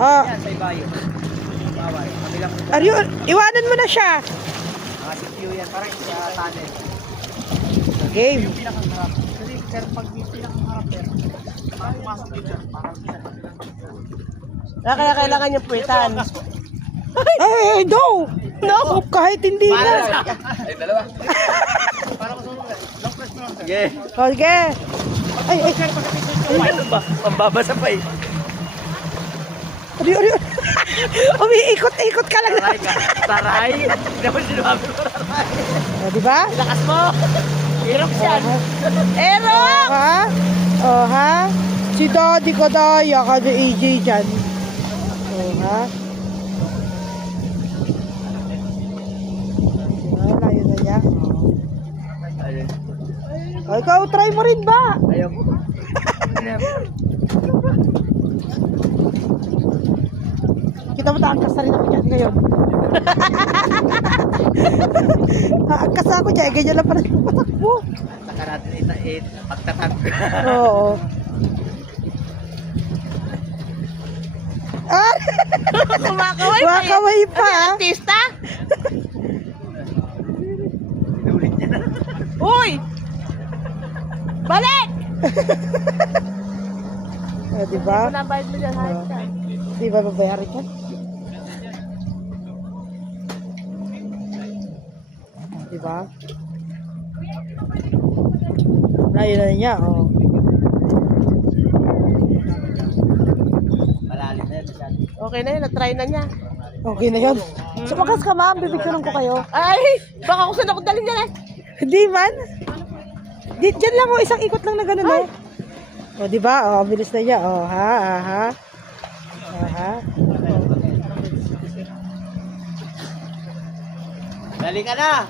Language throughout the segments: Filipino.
Oh. Yan, sa ibayo. Bawal. Kabilang mo. Aryo, iwanan mo na siya. Mga CPU yan. Parang sa tunnel. Game. Yung pinakaharap. Kasi sir, pag yung pinakaharap sir, parang pumasok din sir. Parang sa kabilang. Kaya kailangan yung puwitan. Ay, no! No! Kahit hindi na. Ay, dalawa. Para masunod sir. Long press mo lang sir. Sige. Okay. Ay, ay. Ano ba? Pambabasa pa eh. Aryo, aryo. Umiikot-ikot ka lang. Taray ka. Taray. Hindi naman sinabi mo taray. O, diba? Lakas mo. Hirap yan. Erok! Ha? Oh, ha? Si Daddy ko daya ka na AJ dyan. Oh, ha? Layo na niya. Ayun. Oh, ikaw, try mo rin ba? Ayaw ko. Kita mo taangkas na rin ako dyan ngayon. Naangkas ako dyan. Ganyan lang pala yung patakbo. Saka natin itain. Pagtatag. Oo. Ah! Kumakaway pa. Wakaway pa. ah. Artista? Inulit niya na. Uy! Balik! Oh, diba? Nabayad mo dyan. Oh. Di ba babayaran yan? Diba? Layo na niya, oh. Malalim na yan. Okay na yun, na-try na niya. Okay na yun. Sumakas ka, ma'am. Bibigyan ko kayo. Ay! Baka kung saan ako daling niya eh. Hindi man. Diyan lang, oh. Isang ikot lang na gano'n, oh. O, diba? Oh, bilis na niya. Oh, ha, aha. Aha. Dali ka na!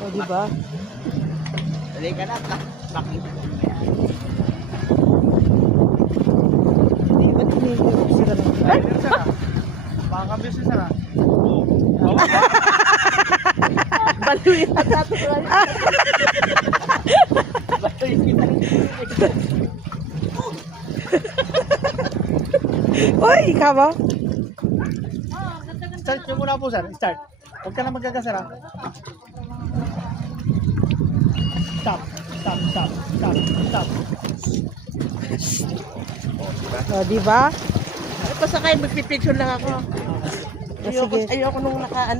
O, diba? Dali ka na! Bakit? Hindi ba tinigil sila ng... Ay! Baka kambis si Sarah. Baluyin at natutunan. Baluyin kita. Uy, ikaw mo? Start nyo muna po sir. Start. Huwag ka na magagasar ha. Stop. Stop. Stop. Stop. Stop. O, diba? Pasakay, magpipicture lang ako. Sige. Ayoko nung naka